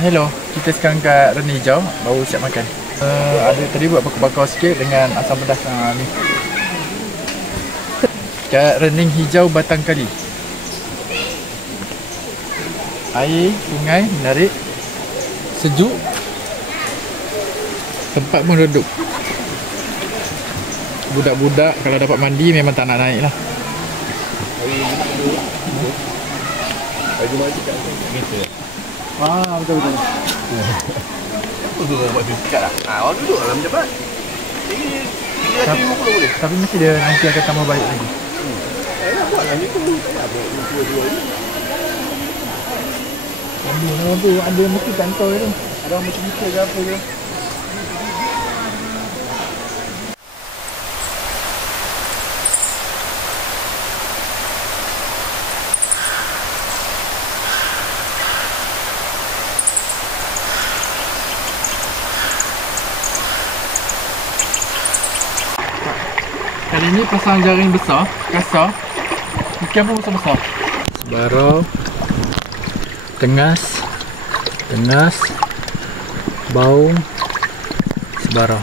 Hello, kita sekarang kat Reni Hijau, baru siap makan. Ada tadi buat bakar-bakar sikit dengan asam pedas ni. Kat Reni Hijau Batang Kali. Air sungai menarik, sejuk, tempat pun redup. Budak-budak kalau dapat mandi memang tak nak naik lah. Betul-betul. Apa tu orang buat tu dekat lah? Orang duduk dalam jabat. Ini 350 boleh. Tapi mesti dia nanti akan tambah baik lagi. Buatlah ni tu. Tak payah buat dua-dua ni. Orang tu ada mesti kantor tu. Ada orang macam muka ke apa ke. Kali ni pasang jaring besar, kasar. Ikan pun besar-besar. Sebarau, tengas, baung, sebarau.